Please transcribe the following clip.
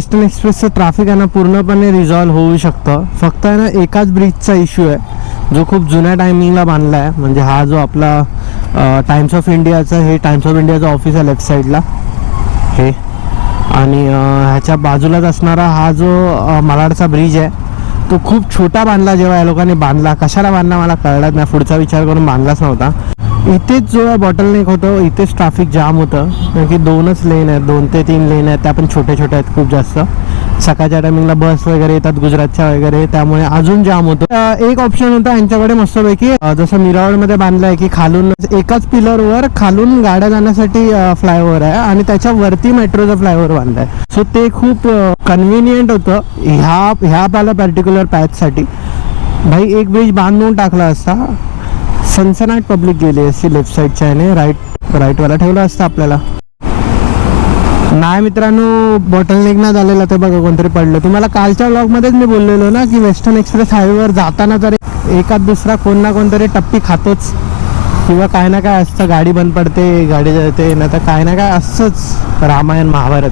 Western एक्सप्रेसचं traffic आहे ना पूर्णपणे रिझॉल्व होऊ शकतं. फक्त आहे ना एकाच ब्रिजचा इश्यू आहे जो खूप जुन्या टायमिंगला बांधला आहे. म्हणजे हा जो आपला टाइम्स ऑफ इंडियाचा, हे टाइम्स ऑफ इंडियाचं ऑफिस आहे लेफ्ट साईडला हे, आणि ह्याच्या बाजूलाच असणारा हा जो मालाडचा ब्रिज आहे तो खूप छोटा बांधला. जेव्हा या लोकांनी बांधला, कशाला बांधला मला कळलंच नाही, पुढचा विचार करून बांधलाच नव्हता. इथेच जो बॉटलनेक होतं, इथेच ट्रॅफिक जाम होतं. कारण की 2च लेन आहेत, 2 ते 3 लेन आहेत, त्या पण छोट्या छोट्या आहेत खूप जास्त. सकाळच्या टायमिंगला बस वगैरे येतात गुजरातच्या वगैरे, त्यामुळे अजून जाम होतं. एक ऑप्शन होता यांच्याकडे मस्तपैकी, जसं मिरावळमध्ये बांधलं आहे की खालून एकाच पिलरवर खालून गाड्या जाण्यासाठी फ्लायओव्हर आहे आणि त्याच्यावरती मेट्रोचा फ्लायओव्हर बांधला आहे. सो ते खूप कन्व्हिनियंट होतं ह्या आपल्याला पर्टिक्युलर पॅचसाठी. भाई एक ब्रिज बांधून टाकला असता, सनसनाट पब्लिक गेली असती लेफ्ट साईडच्या याने, राईटवाला ठेवला असता आपल्याला. नाही मित्रांनो, बॉटलनेक नाही झालेला ते बघा, कोणतरी पडलं. तुम्हाला कालच्या व्लॉगमध्येच मी बोललेलो ना की वेस्टर्न एक्सप्रेस हायवेवर जाताना तर एकाच दुसरा कोण ना कोणतरी टप्पी खातोच किंवा काय ना काय असतं. गाडी बंद पडते, गाडी जाते, नाही तर काय ना काय असतंच. रामायण महाभारत.